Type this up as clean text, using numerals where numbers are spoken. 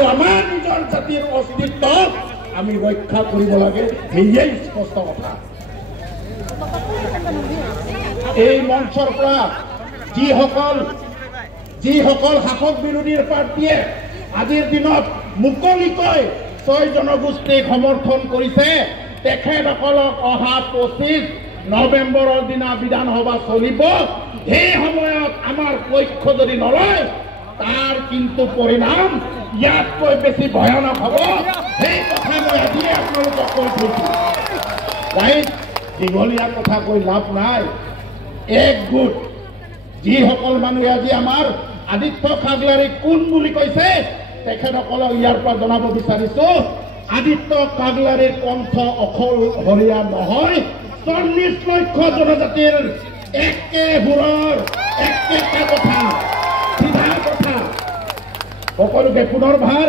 আৰু আমাৰ নিজৰ জাতিৰ অস্তিত্বক আমি ৰক্ষা কৰিব লাগে সেয়াই স্পষ্ট কথা এই মঞ্চৰ পৰা যিসকল শাসক বিৰোধীৰ প্ৰাৰ্থীয়ে আজিৰ দিনত মুকলিকৈ 6 জনগোষ্ঠীক সমৰ্থন কৰিছে তেখেতসকলক অহা 25 নৱেম্বৰৰ দিনা বিধানসভা চলিব সেই সময়ত আমাৰ পক্ষ যদি নলয় তাৰ কিন্তু পৰিণাম ইয়াতকৈ বেছি ভয়ানক হ'ব সেই কথা মই আজি আপোনালোকক কৈ থৈছোঁ ৰাইজ দীঘলীয়া কথা কৈ লাভ নাই এক গোট যিসকল মানুহে আজি আমাৰ আদিত্য কাগলাৰীক কোন বুলি কৈছে তেখেতসকলক ইয়াৰ পৰা জনাব বিচাৰিছোঁ আদিত্য কাগলাৰীৰ কণ্ঠ অকলশৰীয়া নহয় 40 লক্ষ জনজাতিৰ একে সুৰৰ একেটা কথা চিধা কথা সকলোকে পুনৰবাৰ